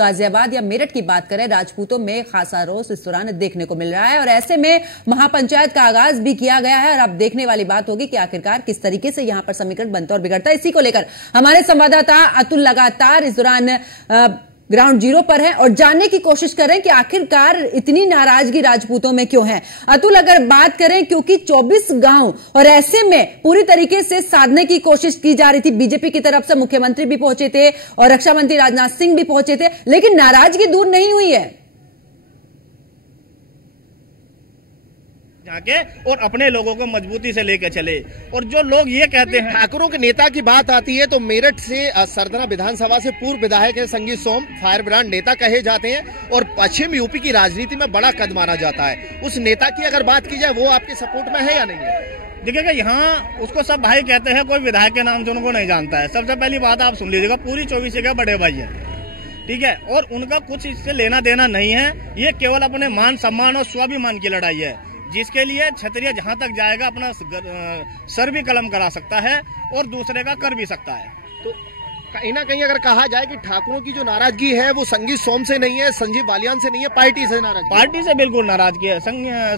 गाजियाबाद या मेरठ की बात करें, राजपूतों में खासा रोष इस दौरान देखने को मिल रहा है और ऐसे में महापंचायत का आगाज भी किया गया है। और अब देखने वाली बात होगी कि आखिरकार किस तरीके से यहां पर समीकरण बनता और बिगड़ता है। इसी को लेकर हमारे संवाददाता अतुल लगातार इस दौरान ग्राउंड जीरो पर है और जानने की कोशिश कर रहे हैं कि आखिरकार इतनी नाराजगी राजपूतों में क्यों है। अतुल, अगर बात करें, क्योंकि 24 गांव और ऐसे में पूरी तरीके से साधने की कोशिश की जा रही थी, बीजेपी की तरफ से मुख्यमंत्री भी पहुंचे थे और रक्षा मंत्री राजनाथ सिंह भी पहुंचे थे, लेकिन नाराजगी दूर नहीं हुई है। जाके और अपने लोगों को मजबूती से लेकर चले। और जो लोग ये कहते हैं, ठाकुरों के नेता की बात आती है तो मेरठ से सरदना विधानसभा से पूर्व विधायक है संगीत सोम, फायर ब्रांड नेता कहे जाते हैं और पश्चिम यूपी की राजनीति में बड़ा कद माना जाता है। उस नेता की अगर बात की जाए, वो आपके सपोर्ट में है या नहीं है? देखिएगा, यहाँ उसको सब भाई कहते हैं, कोई विधायक के नाम से उनको नहीं जानता है। सबसे पहली बात आप सुन लीजिएगा, पूरी 24 के बड़े भाई है, ठीक है, और उनका कुछ इससे लेना देना नहीं है। ये केवल अपने मान सम्मान और स्वाभिमान की लड़ाई है, जिसके लिए क्षत्रिय जहां तक जाएगा अपना सर भी कलम करा सकता है और दूसरे का कर भी सकता है। तो कहीं ना कहीं अगर कहा जाए कि ठाकुरों की जो नाराजगी है वो संगीत सोम से नहीं है, संजीव बालियान से नहीं है, पार्टी से नाराजगी। पार्टी से बिल्कुल नाराजगी है।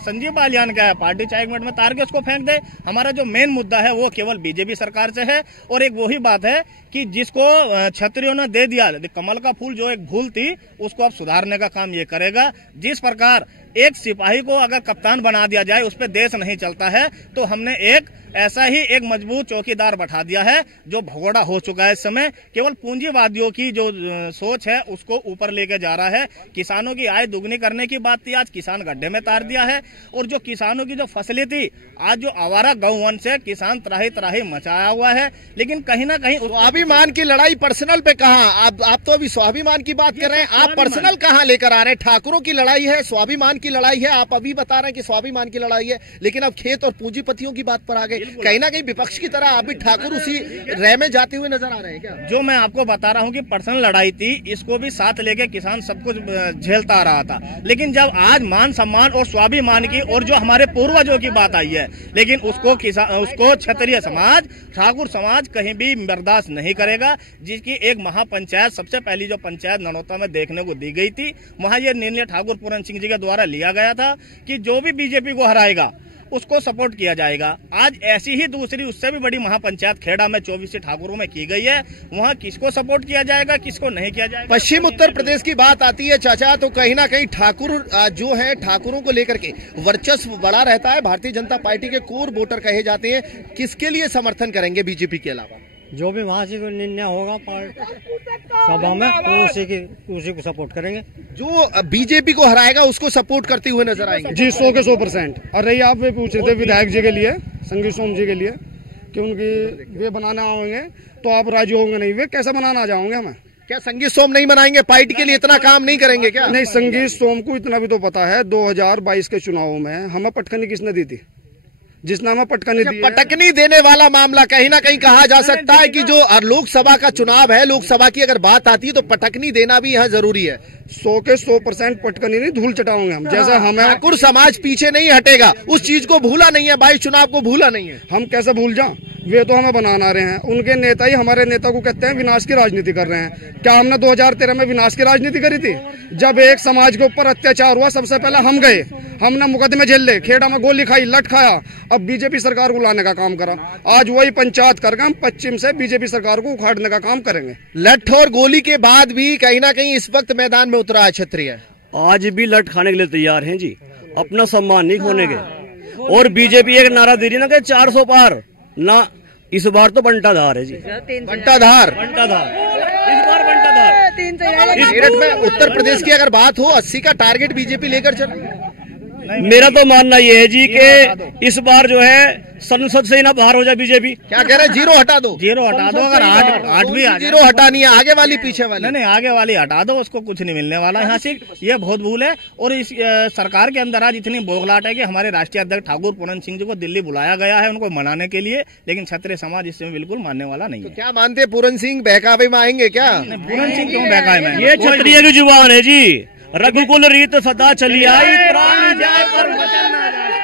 संजीव बालियान क्या है, पार्टी चाहे एक मिनट में तार के उसको फेंक दे। हमारा जो मेन मुद्दा है वो केवल बीजेपी सरकार से है। और एक वही बात है कि जिसको क्षत्रियों ने दे दिया कमल का फूल, जो एक भूल थी, उसको अब सुधारने का काम ये करेगा। जिस प्रकार एक सिपाही को अगर कप्तान बना दिया जाए, उस पर देश नहीं चलता है, तो हमने एक ऐसा ही एक मजबूत चौकीदार बैठा दिया है जो भगोड़ा हो चुका है। इस समय केवल पूंजीवादियों की जो सोच है उसको ऊपर लेके जा रहा है। किसानों की आय दुगनी करने की बात थी, आज किसान गड्ढे में तार दिया है। और जो किसानों की जो फसलें थी, आज जो आवारा गौवंश से किसान त्राही त्राही मचाया हुआ है। लेकिन कहीं ना कहीं स्वाभिमान की लड़ाई पर्सनल पे कहाँ, आप तो अभी स्वाभिमान की बात कर रहे हैं, आप पर्सनल कहाँ लेकर आ रहे हैं? ठाकुरों की लड़ाई है, स्वाभिमान की लड़ाई है, आप अभी बता रहे हैं कि स्वाभिमान की लड़ाई है, लेकिन अब खेत और पूंजीपतियों की बात पर आ गए। कहीं ना कहीं विपक्ष की तरह आप भी ठाकुर उसी रह में जाते हुए नजर आ रहे हैं क्या? जो मैं आपको बता रहा हूं कि पर्सनल लड़ाई थी, इसको भी साथ लेके किसान सब कुछ झेलता आ रहा था। लेकिन जब आज मान सम्मान और स्वाभिमान की और जो हमारे पूर्वजों की बात आई है, लेकिन उसको क्षत्रिय समाज, ठाकुर समाज कहीं भी बर्दाश्त नहीं करेगा। जिसकी एक महापंचायत, सबसे पहली जो पंचायत ननौता में देखने को दी गई थी, वहां ये निर्णय ठाकुर पूरन सिंह जी के द्वारा लिया गया था कि जो भी बीजेपी को हराएगा उसको सपोर्ट किया जाएगा। आज ऐसी ही दूसरी उससे भी बड़ी महापंचायत खेड़ा में 24 ठाकुरों में की गई है, वहाँ किसको सपोर्ट किया जाएगा, किसको नहीं किया जाएगा। पश्चिम उत्तर प्रदेश की बात आती है चाचा, तो कहीं ना कहीं ठाकुर जो है, ठाकुरों को लेकर के वर्चस्व बड़ा रहता है। भारतीय जनता पार्टी के कोर वोटर कहे जाते हैं। किसके लिए समर्थन करेंगे बीजेपी के अलावा? जो भी वहाँ से निर्णय होगा सभा में, उसी को सपोर्ट करेंगे। जो बीजेपी को हराएगा उसको सपोर्ट करते हुए नजर आएंगे जी, 100 के 100%। और रही आप वे पूछ रहे थे विधायक जी के लिए, संगीत सोम जी के लिए, कि उनकी वे बनाना आएंगे तो आप राजी होंगे? नहीं, वे कैसे बनाना जाओगे? हमें क्या संगीत सोम नहीं बनाएंगे? पार्टी के लिए इतना काम नहीं करेंगे क्या? नहीं, संगीत सोम को इतना भी तो पता है, 2022 के चुनाव में हमें पटकनी किसने दी थी? जिसने हमें पटकनी दी। पटकनी देने वाला मामला कहीं ना कहीं कहा जा सकता है कि जो लोकसभा का चुनाव है, लोकसभा की अगर बात आती है तो पटकनी देना भी यहाँ जरूरी है। 100 के 100% पटकनी नहीं, धूल चटाओगे हम। जैसे हमें ठाकुर समाज पीछे नहीं हटेगा, उस चीज को भूला नहीं है, 22 चुनाव को भूला नहीं है। हम कैसे भूल जाएं? वे तो हमें बनाना रहे हैं। उनके नेता ही हमारे नेता को कहते हैं विनाश की राजनीति कर रहे हैं। क्या हमने 2013 में विनाश की राजनीति करी थी? जब एक समाज के ऊपर अत्याचार हुआ, सबसे पहले हम गए, हमने मुकदमे झेल ले, खेड़ा में गोली खाई, लट खाया, अब बीजेपी सरकार को लाने का काम करा। आज वही पंचायत करके हम पश्चिम से बीजेपी सरकार को उखाड़ने का काम करेंगे। लठ और गोली के बाद भी कहीं ना कहीं इस वक्त मैदान में उतरा है क्षत्रिय। आज भी लट खाने के लिए तैयार हैं जी, अपना सम्मान नहीं खोने के। और बीजेपी एक नारा दे रही ना कि 400 पार ना, इस बार तो बंटाधार है जी, बंटाधार। इस बार बंटाधार। मेरठ में उत्तर प्रदेश की अगर बात हो, 80 का टारगेट बीजेपी लेकर चल रही है। मेरा तो मानना ये है जी कि इस बार जो है संसद से ही ना बाहर हो जाए बीजेपी। क्या कह रहे हैं? 0 हटा दो, 0 हटा दो। अगर 8 भी आ 0 हटानी है, आगे वाली पीछे वाली नहीं, आगे वाली हटा दो, उसको कुछ नहीं मिलने वाला यहाँ से। ये बहुत भूल है। और इस सरकार के अंदर आज इतनी बोगलाट है कि हमारे राष्ट्रीय अध्यक्ष ठाकुर पूरन सिंह जी को दिल्ली बुलाया गया है उनको मनाने के लिए, लेकिन क्षत्रिय समाज इसमें बिल्कुल मानने वाला नहीं है। तो क्या मानते पूरन सिंह बहकावे में आएंगे क्या? पूरन सिंह क्यों बहकावे में? ये क्षत्रिय की जुबान है जी, रघुकुल रीत सदा चली आई, प्राण जाए पर वचन न जाए।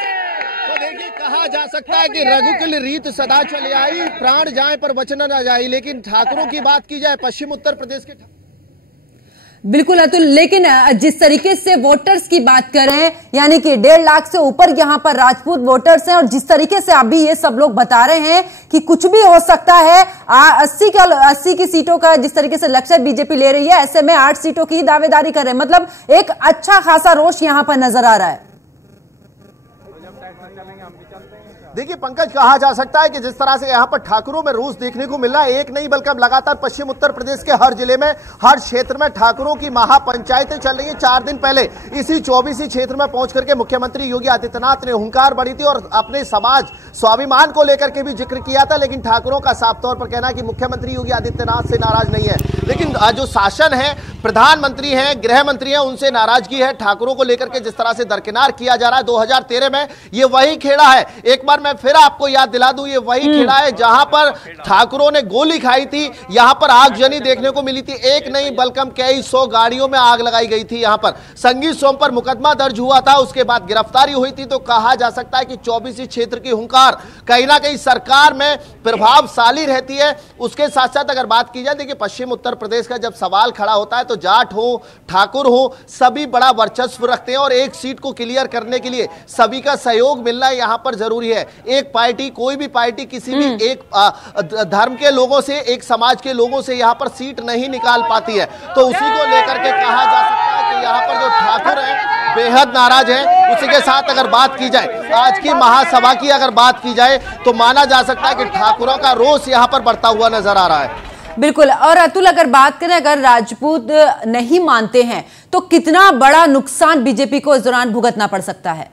तो देखिए, कहा जा सकता है कि रघुकुल रीत सदा चली आई, प्राण जाए पर वचन न जाए। लेकिन ठाकुरों की बात की जाए, पश्चिम उत्तर प्रदेश के बिल्कुल अतुल, लेकिन जिस तरीके से वोटर्स की बात करें, यानी कि 1.5 लाख से ऊपर यहां पर राजपूत वोटर्स हैं, और जिस तरीके से अभी ये सब लोग बता रहे हैं कि कुछ भी हो सकता है, 80 की सीटों का जिस तरीके से लक्ष्य बीजेपी ले रही है, ऐसे में 8 सीटों की ही दावेदारी कर रहे हैं। मतलब एक अच्छा खासा रोष यहां पर नजर आ रहा है। देखिए पंकज, कहा जा सकता है कि जिस तरह से यहाँ पर ठाकुरों में रोष देखने को मिल रहा है, एक नहीं बल्कि लगातार पश्चिम उत्तर प्रदेश के हर जिले में, हर क्षेत्र में ठाकुरों की महापंचायतें चल रही हैं। 4 दिन पहले इसी 24 क्षेत्र में पहुंच करके मुख्यमंत्री योगी आदित्यनाथ ने हुंकार बढ़ी थी और अपने समाज स्वाभिमान को लेकर के भी जिक्र किया था, लेकिन ठाकुरों का साफ तौर पर कहना है कि मुख्यमंत्री योगी आदित्यनाथ से नाराज नहीं है, लेकिन जो शासन है, प्रधानमंत्री है, गृह मंत्री है, उनसे नाराजगी है। ठाकुरों को लेकर के जिस तरह से दरकिनार किया जा रहा है, 2013 में ये वही खेड़ा है। एक बार मैं फिर आपको याद दिला दूं, ये वही खेड़ा है जहां पर ठाकुरों ने गोली खाई थी, यहां पर आगजनी देखने को मिली थी। एक नहीं बल्कि कई 100 गाड़ियों में आग लगाई गई थी। यहां पर संगीत सोम पर मुकदमा दर्ज हुआ था, उसके बाद गिरफ्तारी हुई थी। तो कहा जा सकता है कि 24 क्षेत्र की हुंकार कहीं ना कहीं सरकार में प्रभावशाली रहती है। उसके साथ साथ अगर बात की जाए, देखिए पश्चिम उत्तर प्रदेश का जब सवाल खड़ा होता है तो जाट हो, ठाकुर हो, सभी बड़ा वर्चस्व रखते हैं और एक सीट को क्लियर करने के लिए सभी का सहयोग मिलना यहां पर जरूरी है। एक पार्टी, कोई भी पार्टी किसी भी एक धर्म के लोगों से, एक समाज के लोगों से यहां पर सीट नहीं निकाल पाती है। तो उसी को लेकर के कहा जा सकता है कि यहां पर जो ठाकुर है बेहद नाराज है। उसी के साथ अगर बात की जाए आज की महासभा की, अगर बात की जाए तो माना जा सकता है कि ठाकुरों का रोष यहां पर बढ़ता हुआ नजर आ रहा है। बिल्कुल। और अतुल, अगर बात करें, अगर राजपूत नहीं मानते हैं तो कितना बड़ा नुकसान बीजेपी को इस दौरान भुगतना पड़ सकता है?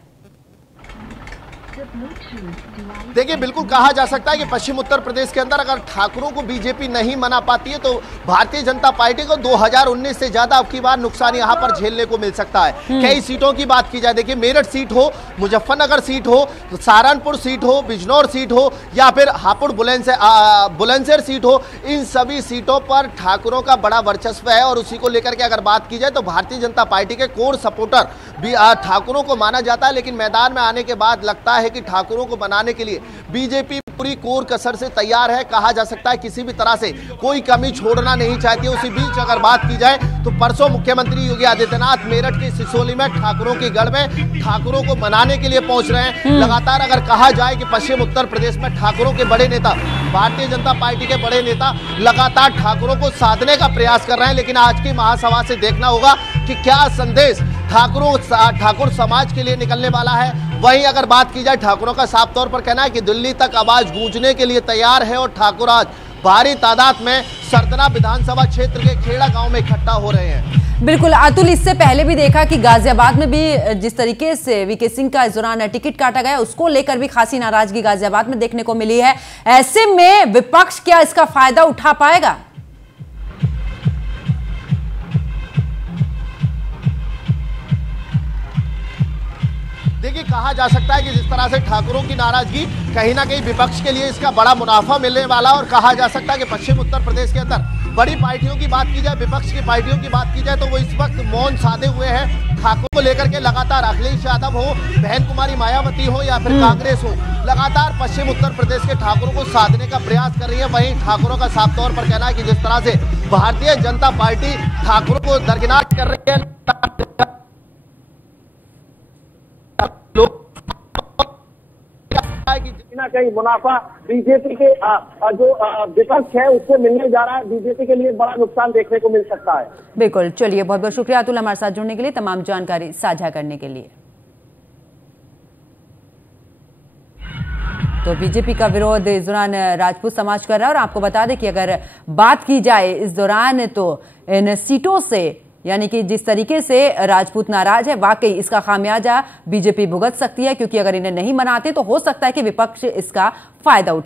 देखिए बिल्कुल कहा जा सकता है कि पश्चिम उत्तर प्रदेश के अंदर अगर ठाकुरों को बीजेपी नहीं मना पाती है तो भारतीय जनता पार्टी को 2019 से ज्यादा अब की बार नुकसान यहां पर झेलने को मिल सकता है। कई सीटों की बात की जाए, देखिए मेरठ सीट हो, मुजफ्फरनगर सीट हो, सहारनपुर सीट हो, बिजनौर सीट हो या फिर हापुड़ बुलंदशहर सीट हो, इन सभी सीटों पर ठाकुरों का बड़ा वर्चस्व है। और उसी को लेकर के अगर बात की जाए तो भारतीय जनता पार्टी के कोर सपोर्टर भी ठाकुरों को माना जाता है, लेकिन मैदान में आने के बाद लगता है कि ठाकुरों को बनाने के लिए बीजेपी पूरी कोर कसर से तैयार है। कहा जा सकता है किसी भी तरह से कोई कमी छोड़ना नहीं चाहती है। उसी बीच अगर बात की जाए तो परसों मुख्यमंत्री योगी आदित्यनाथ मेरठ के सिसोली में ठाकुरों के गढ़ में ठाकुरों को मनाने के लिए पहुंच रहे हैं। लगातार अगर कहा जाए कि पश्चिम उत्तर प्रदेश में ठाकुरों के बड़े नेता, भारतीय जनता पार्टी के बड़े नेता लगातार ठाकुरों को साधने का प्रयास कर रहे हैं, लेकिन आज की महासभा से देखना होगा कि क्या संदेश ठाकुर समाज के लिए निकलने वाला है। वहीं अगर बात की जाए, ठाकुरों का साफ तौर पर कहना है कि दिल्ली तक आवाज गूंजने के लिए तैयार है और ठाकुर आज भारी तादाद में सरदना विधानसभा क्षेत्र के खेड़ा गांव में इकट्ठा हो रहे हैं। बिल्कुल अतुल, इससे पहले भी देखा कि गाजियाबाद में भी जिस तरीके से वीके सिंह का इस दौरान टिकट काटा गया, उसको लेकर भी खासी नाराजगी गाजियाबाद में देखने को मिली है। ऐसे में विपक्ष क्या इसका फायदा उठा पाएगा? देखिए कहा जा सकता है कि जिस तरह से ठाकुरों की नाराजगी कहीं ना कहीं विपक्ष के लिए इसका बड़ा मुनाफा मिलने वाला, और कहा जा सकता है कि पश्चिम उत्तर प्रदेश के अंदर बड़ी पार्टियों की बात की जाए, विपक्ष की पार्टियों की बात की जाए तो वो इस वक्त मौन साधे हुए हैं। ठाकुर को लेकर के लगातार अखिलेश यादव हो, बहन कुमारी मायावती हो या फिर कांग्रेस हो, लगातार पश्चिम उत्तर प्रदेश के ठाकुरों को साधने का प्रयास कर रही है। वहीं ठाकुरों का साफ तौर पर कहना है कि जिस तरह से भारतीय जनता पार्टी ठाकुरों को दरकिनार कर रही है, कहीं ना कहीं मुनाफा बीजेपी के जो विपक्ष है उससे मिलने जा रहा है। बीजेपी के लिए बड़ा नुकसान देखने को मिल सकता है। बिल्कुल, चलिए बहुत बहुत शुक्रिया अतुल हमारे साथ जुड़ने के लिए, तमाम जानकारी साझा करने के लिए। तो बीजेपी का विरोध इस दौरान राजपूत समाज कर रहा है, और आपको बता दें कि अगर बात की जाए इस दौरान तो इन सीटों से, यानी कि जिस तरीके से राजपूत नाराज है, वाकई इसका खामियाजा बीजेपी भुगत सकती है, क्योंकि अगर इन्हें नहीं मनाते तो हो सकता है कि विपक्ष इसका फायदा उठाए।